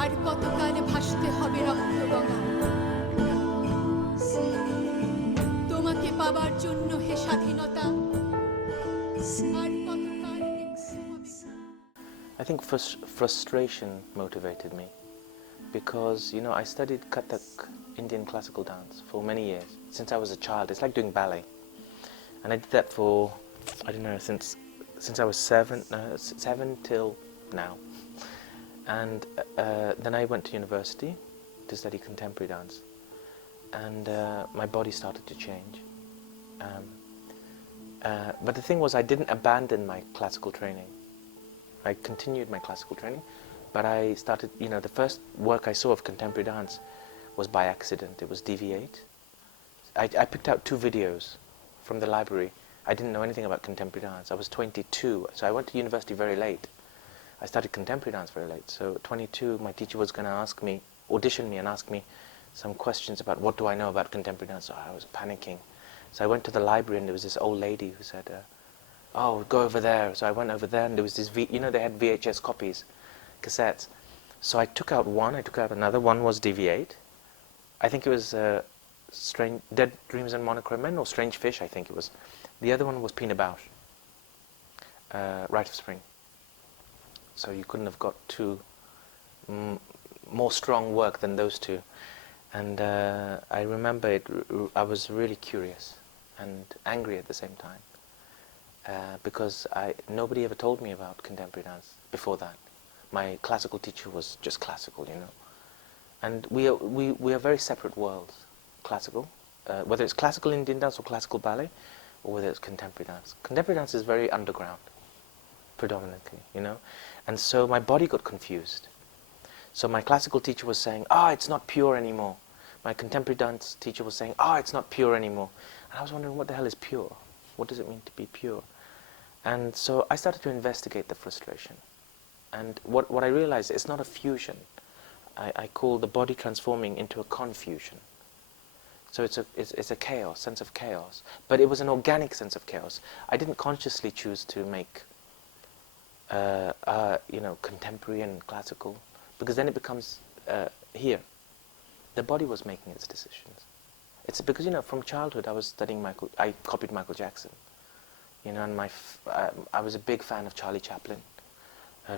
আর কতকাল ভাসতে হবে রক্তগঙ্গা তোমাকে পাবার জন্য হে স্বাধীনতা আর কতকাল দেখতে হবে I think frustration motivated me because, you know, I studied Kathak, Indian classical dance, for many years, since I was a child. It's like doing ballet. And I did that for, I don't know, since I was seven till now. And then I went to university to study contemporary dance. And my body started to change. But the thing was, I didn't abandon my classical training. I continued my classical training, but I started, you know, the first work I saw of contemporary dance was by accident. It was DV8. I picked out 2 videos from the library. I didn't know anything about contemporary dance. I was 22, so I went to university very late. I started contemporary dance very late. So at 22, my teacher was going to audition me and ask me some questions about what do I know about contemporary dance. So I was panicking. So I went to the library and there was this old lady who said, oh, go over there. So I went over there and there was this, you know, they had VHS copies, cassettes. So I took out one, I took out another. One was DV8. I think it was Dead Dreams and Monochrome Men, or Strange Fish, I think it was. The other one was Pina Bausch, Rite of Spring. So you couldn't have got two more strong work than those 2. And I remember I was really curious and angry at the same time. Because nobody ever told me about contemporary dance before that. My classical teacher was just classical, you know. And we are very separate worlds, classical. Whether it's classical Indian dance or classical ballet, or whether it's contemporary dance. Contemporary dance is very underground, predominantly, you know. And so my body got confused. So my classical teacher was saying, it's not pure anymore. My contemporary dance teacher was saying, it's not pure anymore. And I was wondering, what the hell is pure? What does it mean to be pure? And so I started to investigate the frustration. And what I realized, it's not a fusion. I call the body transforming into a confusion. So it's a chaos, sense of chaos. But it was an organic sense of chaos. I didn't consciously choose to make, you know, contemporary and classical, because then it becomes here. The body was making its decisions. It's because, you know, from childhood I was studying I copied Michael Jackson. You know, and I was a big fan of Charlie Chaplin,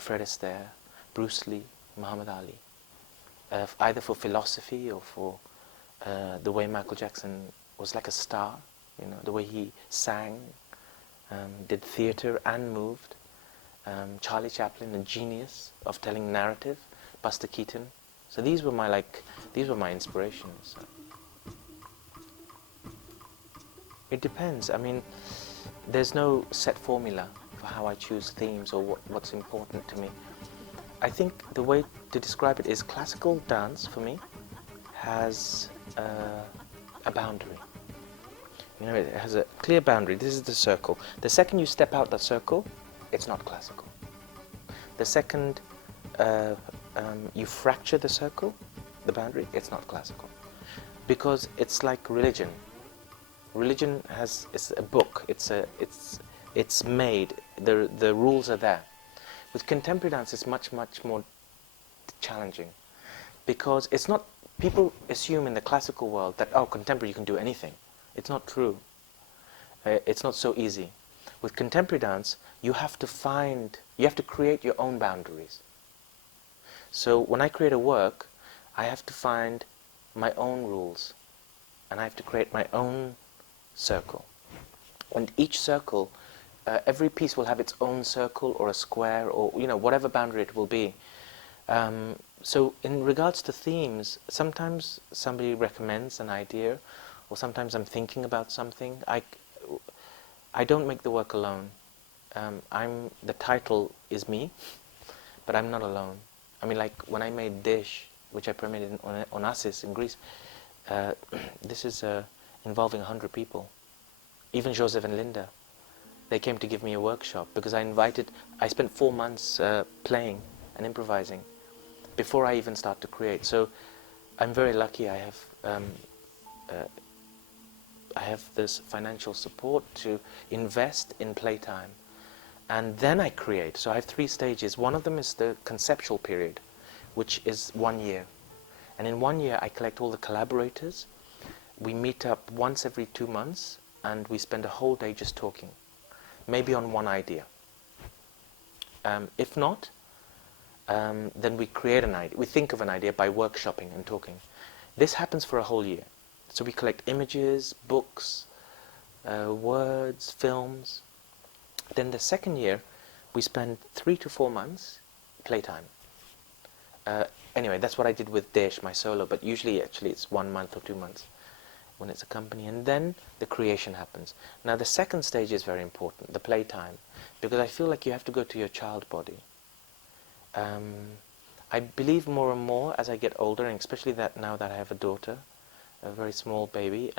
Fred Astaire, Bruce Lee, Muhammad Ali, either for philosophy or for the way Michael Jackson was like a star, you know, the way he sang, did theatre and moved. Charlie Chaplin, a genius of telling narrative, Buster Keaton. So these were my inspirations. It depends. I mean, there's no set formula for how I choose themes or what's important to me. I think the way to describe it is classical dance, for me, has a boundary. You know, it has a clear boundary. This is the circle. The second you step out that circle, it's not classical. The second you fracture the circle, the boundary, it's not classical. Because it's like religion. Religion it's a book. It's made. The rules are there. With contemporary dance, it's much more challenging, because it's not. People assume in the classical world that contemporary you can do anything. It's not true. It's not so easy. With contemporary dance, you have to create your own boundaries. So when I create a work, I have to find my own rules, and I have to create my own circle. And each circle, every piece will have its own circle or a square, or, you know, whatever boundary it will be. So in regards to themes, sometimes somebody recommends an idea, or sometimes I'm thinking about something. I don't make the work alone. The title is me, but I'm not alone. I mean, like when I made Dish, which I premiered on Athens in Greece, this is involving 100 people. Even Joseph and Linda, they came to give me a workshop, because I spent 4 months playing and improvising before I even start to create. So I'm very lucky. I have this financial support to invest in playtime, and then I create. So I have 3 stages. One of them is the conceptual period, which is 1 year. And in 1 year, I collect all the collaborators. We meet up once every 2 months, and we spend a whole day just talking, maybe on one idea. If not, then we create an idea. We think of an idea by workshopping and talking. This happens for a whole year. So we collect images, books, words, films. Then the second year, we spend 3 to 4 months playtime. Anyway, that's what I did with Desh, my solo, but usually actually it's 1 month or 2 months when it's a company, and then the creation happens. Now the second stage is very important, the playtime, because I feel like you have to go to your child body. I believe more and more as I get older, and especially that now that I have a daughter, a very small baby,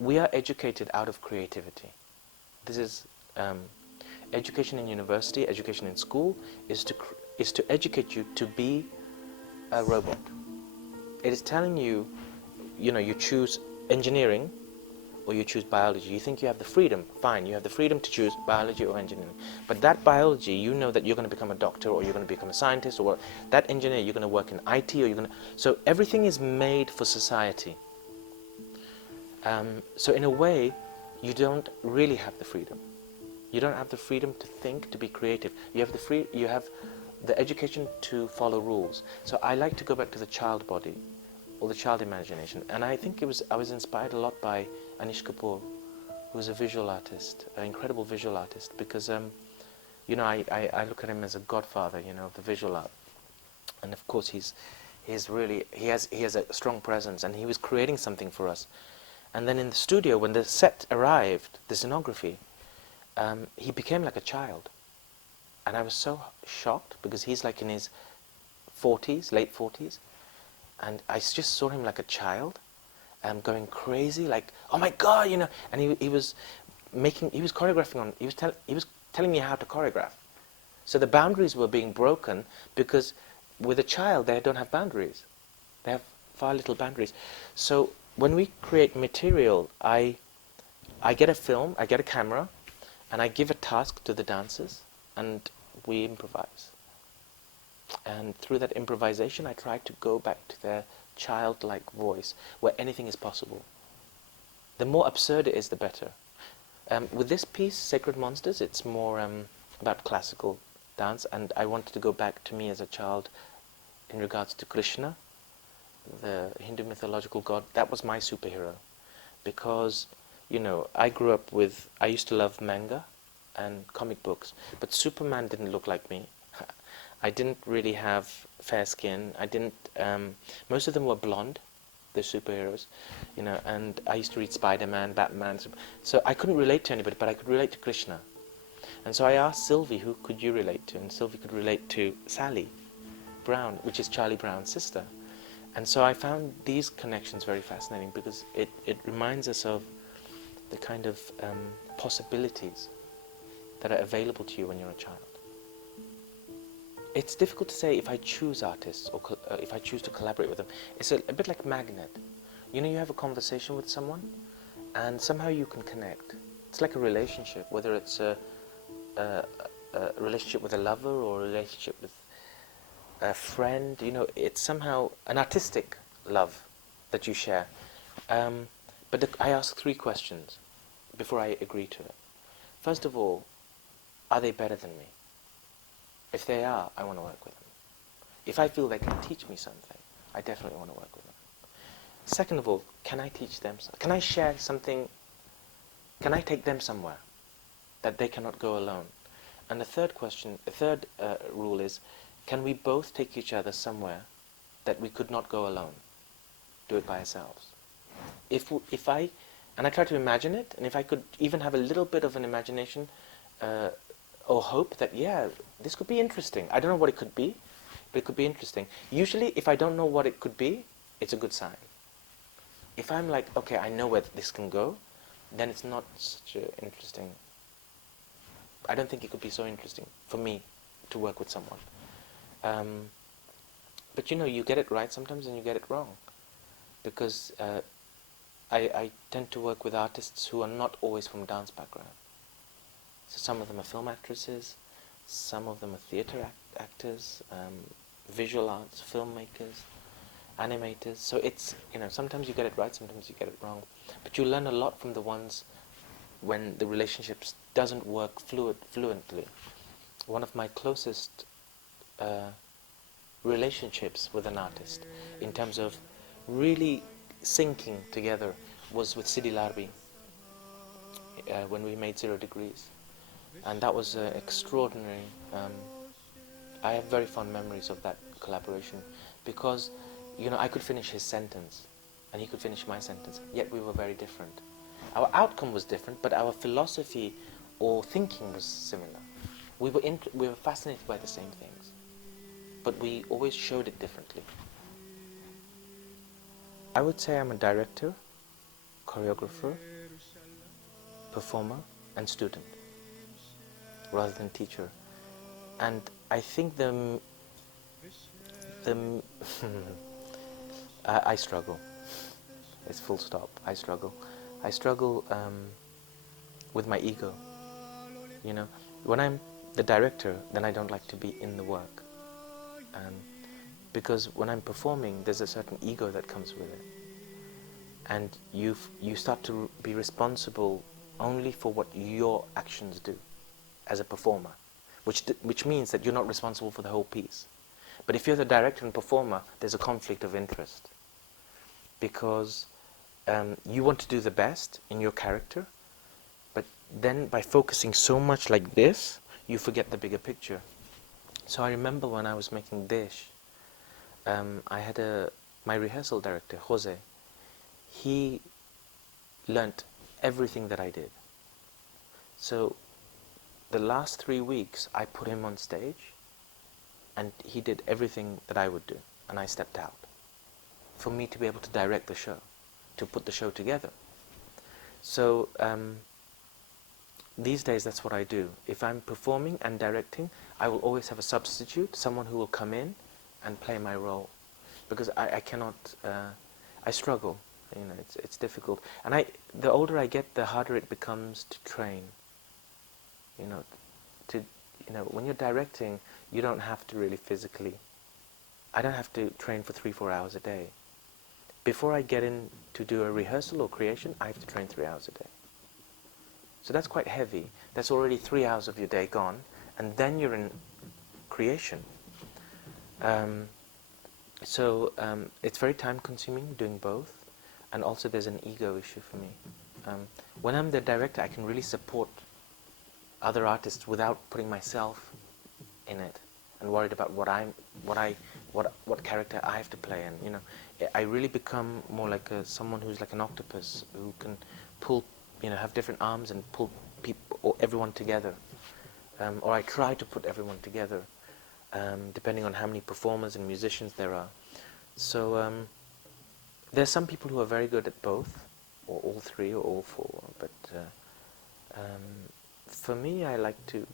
we are educated out of creativity. This is education in university, education in school is to educate you to be a robot. It is telling you, you choose engineering or you choose biology. You think you have the freedom, fine, you have the freedom to choose biology or engineering. But that biology, you know that you're going to become a doctor or you're going to become a scientist, or that engineer, you're going to work in IT, or you're going to... So everything is made for society. So in a way, you don't really have the freedom. You don't have the freedom to think, to be creative. You have the education to follow rules. So I like to go back to the child body, or the child imagination. And I think I was inspired a lot by Anish Kapoor, who's a visual artist, an incredible visual artist, because I look at him as a godfather, of the visual art. And of course he has a strong presence, and he was creating something for us. And then in the studio, when the set arrived, the scenography, he became like a child. And I was so shocked, because he's like in his 40s, late 40s, and I just saw him like a child, going crazy, like, oh my God, and he was choreographing he was telling me how to choreograph. So the boundaries were being broken, because with a child, they don't have boundaries. They have far little boundaries. So when we create material, I get a film, I get a camera, and I give a task to the dancers, and we improvise. And through that improvisation, I try to go back to their childlike voice, where anything is possible. The more absurd it is, the better. With this piece, Sacred Monsters, it's more about classical dance, and I wanted to go back to me as a child in regards to Krishna, the Hindu mythological god. That was my superhero, because I grew up I used to love manga and comic books, but Superman didn't look like me. I didn't really have fair skin. Most of them were blonde, the superheroes, and I used to read Spider-Man, Batman, so I couldn't relate to anybody, but I could relate to Krishna. And so I asked Sylvie, who could you relate to? And Sylvie could relate to Sally Brown, which is Charlie Brown's sister. And so I found these connections very fascinating, because it reminds us of the kind of possibilities that are available to you when you're a child. It's difficult to say if I choose artists or if I choose to collaborate with them. It's a bit like magnet. You have a conversation with someone, and somehow you can connect. It's like a relationship, whether it's a relationship with a lover or a relationship with a friend. It's somehow an artistic love that you share. But I ask 3 questions before I agree to it. First of all, are they better than me? If they are, I want to work with them. If I feel they can teach me something, I definitely want to work with them. Second of all, can I teach them? Can I share something? Can I take them somewhere that they cannot go alone? And the third rule is, can we both take each other somewhere that we could not go alone? Do it by ourselves. And I try to imagine it, and if I could even have a little bit of an imagination or hope that, this could be interesting. I don't know what it could be, but it could be interesting. Usually, if I don't know what it could be, it's a good sign. If I'm like, okay, I know where this can go, then it's not such interesting. I don't think it could be so interesting for me to work with someone. But you get it right sometimes and you get it wrong. Because I tend to work with artists who are not always from dance background. So some of them are film actresses, some of them are theatre actors, visual arts, filmmakers, animators. So it's, sometimes you get it right, sometimes you get it wrong. But you learn a lot from the ones when the relationships doesn't work fluently. One of my closest relationships with an artist, in terms of really syncing together, was with Sidi Larbi, when we made 0 Degrees. And that was extraordinary. I have very fond memories of that collaboration, because I could finish his sentence and he could finish my sentence, yet we were very different. Our outcome was different, but our philosophy or thinking was similar. We were fascinated by the same things, but we always showed it differently. I would say I'm a director, choreographer, performer, and student, rather than teacher. And I think I struggle. It's full stop. I struggle. I struggle with my ego. When I'm the director, then I don't like to be in the work, because when I'm performing, there's a certain ego that comes with it, and you start to be responsible only for what your actions do as a performer, which means that you're not responsible for the whole piece. But if you're the director and performer, there's a conflict of interest, because you want to do the best in your character, but then by focusing so much like this, you forget the bigger picture. So I remember when I was making Dish, I had my rehearsal director, Jose. He learnt everything that I did. So the last 3 weeks, I put him on stage, and he did everything that I would do, and I stepped out, for me to be able to direct the show, to put the show together. So these days, that's what I do. If I'm performing and directing, I will always have a substitute, someone who will come in and play my role, because I cannot, I struggle. It's difficult. And the older I get, the harder it becomes to train. When you're directing, you don't have to really physically. I don't have to train for 3-4 hours a day. Before I get in to do a rehearsal or creation, I have to train 3 hours a day. So that's quite heavy. That's already 3 hours of your day gone, and then you're in creation. It's very time-consuming doing both, and also there's an ego issue for me. When I'm the director, I can really support other artists without putting myself in it and worried about what character I have to play. And I really become more like someone who's like an octopus, who can pull, have different arms and pull people or everyone together. Or I try to put everyone together, depending on how many performers and musicians there are. So there's some people who are very good at both, or all three, or all four. But for me, I like to,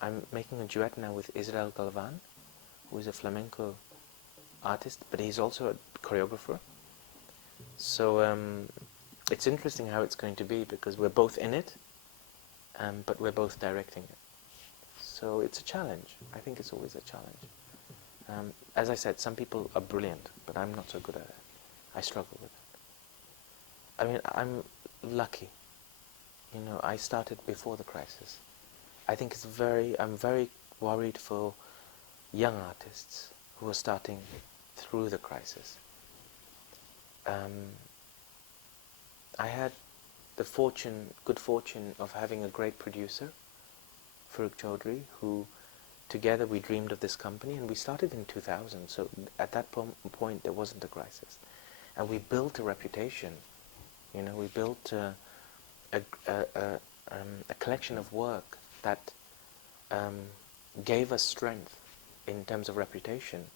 I'm making a duet now with Israel Galvan, who is a flamenco artist, but he's also a choreographer. So it's interesting how it's going to be, because we're both in it, but we're both directing it. So it's a challenge. I think it's always a challenge. As I said, some people are brilliant, but I'm not so good at it. I struggle with it. I mean, I'm lucky. I started before the crisis. I think I'm very worried for young artists who are starting through the crisis. I had the good fortune of having a great producer, Farooq Chaudhry, who together we dreamed of this company, and we started in 2000, so at that point there wasn't a crisis. And we built a reputation, we built a collection of work that gave us strength in terms of reputation.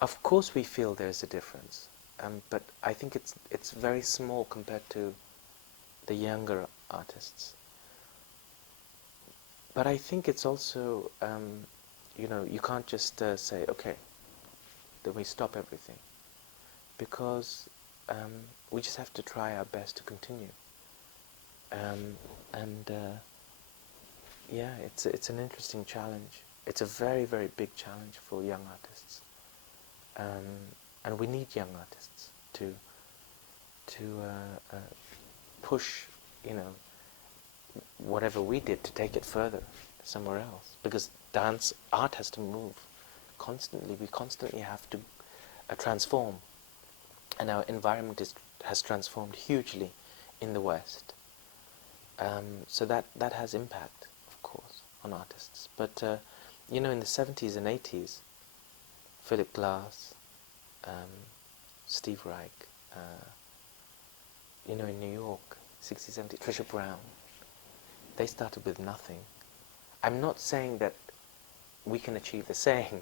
Of course we feel there's a difference, but I think it's very small compared to the younger artists. But I think it's also, you can't just say, okay, then we stop everything, because we just have to try our best to continue. Yeah, it's an interesting challenge. It's a very, very big challenge for young artists, and we need young artists to push, you know, whatever we did to take it further somewhere else. Because dance art has to move constantly. We constantly have to transform, and our environment has transformed hugely in the West. So that has impact, of course, on artists. But you know, in the 70s and 80s, Philip Glass, Steve Reich, you know, in New York, 60s, 70s, Trisha Brown, they started with nothing. I'm not saying that we can achieve the same,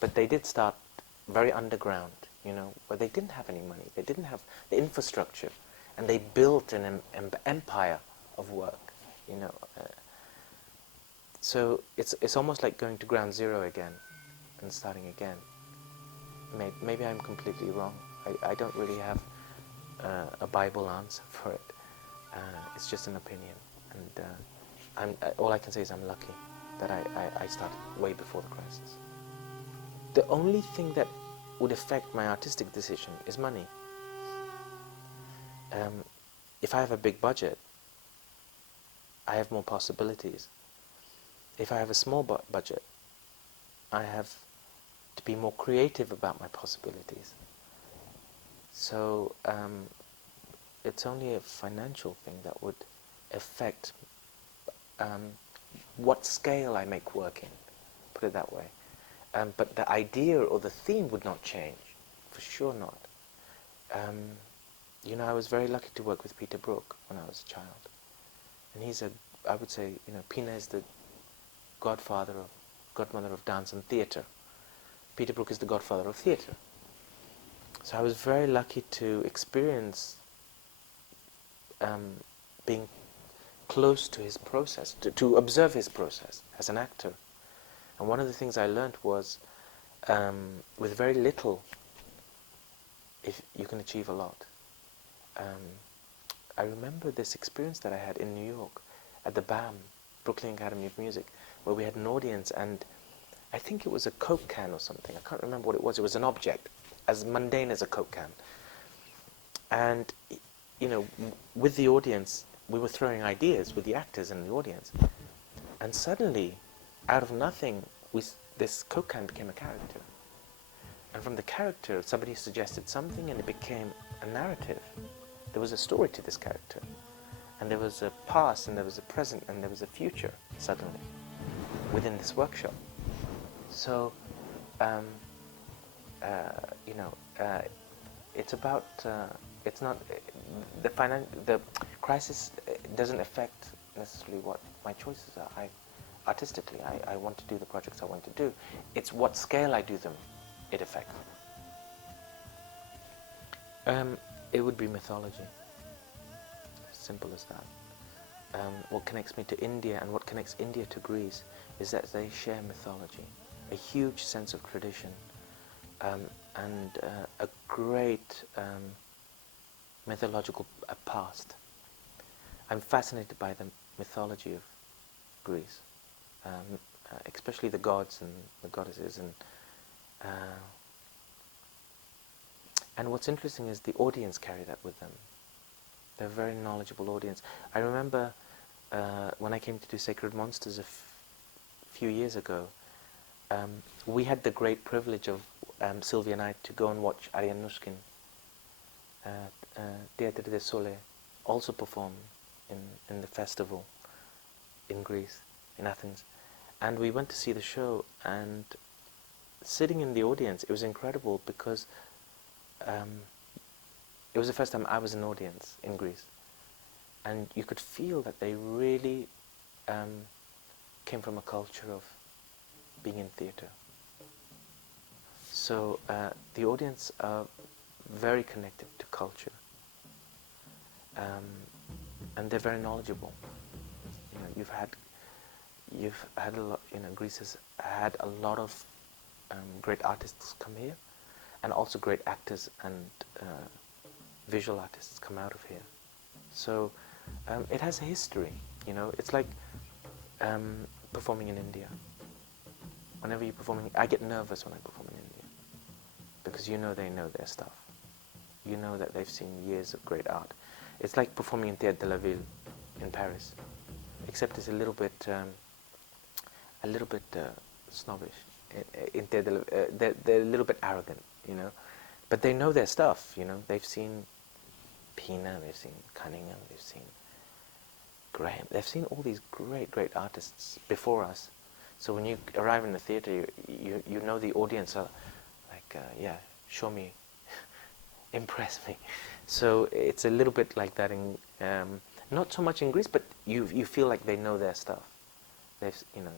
but they did start very underground, you know, where they didn't have any money, they didn't have the infrastructure, and they built an empire of work, you know. So it's almost like going to ground zero again and starting again. Maybe I'm completely wrong. I don't really have a Bible answer for it. It's just an opinion, and all I can say is I'm lucky that I started way before the crisis. The only thing that would affect my artistic decision is money. If I have a big budget, I have more possibilities. If I have a small budget, I have to be more creative about my possibilities. So it's only a financial thing that would affect what scale I make work in, put it that way. But the idea or the theme would not change, for sure not. You know, I was very lucky to work with Peter Brook when I was a child. And he's I would say, you know, Pina is the godmother of dance and theatre. Peter Brook is the godfather of theatre. So I was very lucky to experience being close to his process, to observe his process as an actor. And one of the things I learned was, with very little, if you can achieve a lot. I remember this experience that I had in New York at the BAM, Brooklyn Academy of Music, where we had an audience, and I think it was a Coke can or something. I can't remember what it was. It was an object, as mundane as a Coke can. And, you know, with the audience, we were throwing ideas with the actors in the audience. And suddenly, out of nothing, this Coke can became a character. And from the character, somebody suggested something, and it became a narrative. There was a story to this character. And there was a past, and there was a present, and there was a future, suddenly, within this workshop. So, you know, it's about, it's not, the crisis doesn't affect necessarily what my choices are. Artistically, I want to do the projects I want to do. It's what scale I do them, it affects. It would be mythology. Simple as that. What connects me to India and what connects India to Greece is that they share mythology, a huge sense of tradition, and a great mythological past. I'm fascinated by the mythology of Greece, especially the gods and the goddesses, and what's interesting is the audience carry that with them. They're a very knowledgeable audience. I remember when I came to do Sacred Monsters a few years ago, we had the great privilege of Sylvia and I to go and watch Ariane Nushkin, Theatre del Sole, also perform in the festival in Greece, in Athens. And we went to see the show, and sitting in the audience, it was incredible because it was the first time I was an audience in Greece. And you could feel that they really came from a culture of being in theatre. So the audience are very connected to culture. And they're very knowledgeable. You know, you've had a lot, you know, Greece has had a lot of great artists come here, and also great actors and visual artists come out of here. So it has a history, you know. It's like Performing in India. Whenever you're performing, I get nervous when I perform in India because you know they know their stuff. You know that they've seen years of great art. It's like performing in Théâtre de la Ville in Paris, except it's a little bit snobbish. In Théâtre de la, they're a little bit arrogant, you know, but they know their stuff. You know, they've seen Pina, they've seen Cunningham, they've seen Graham. They've seen all these great artists before us. So when you arrive in the theatre, you know the audience are like, yeah, show me, impress me. So it's a little bit like that in, not so much in Greece, but you feel like they know their stuff. They've, you know,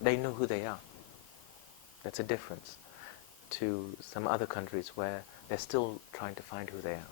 they know who they are. That's a difference to some other countries where they're still trying to find who they are.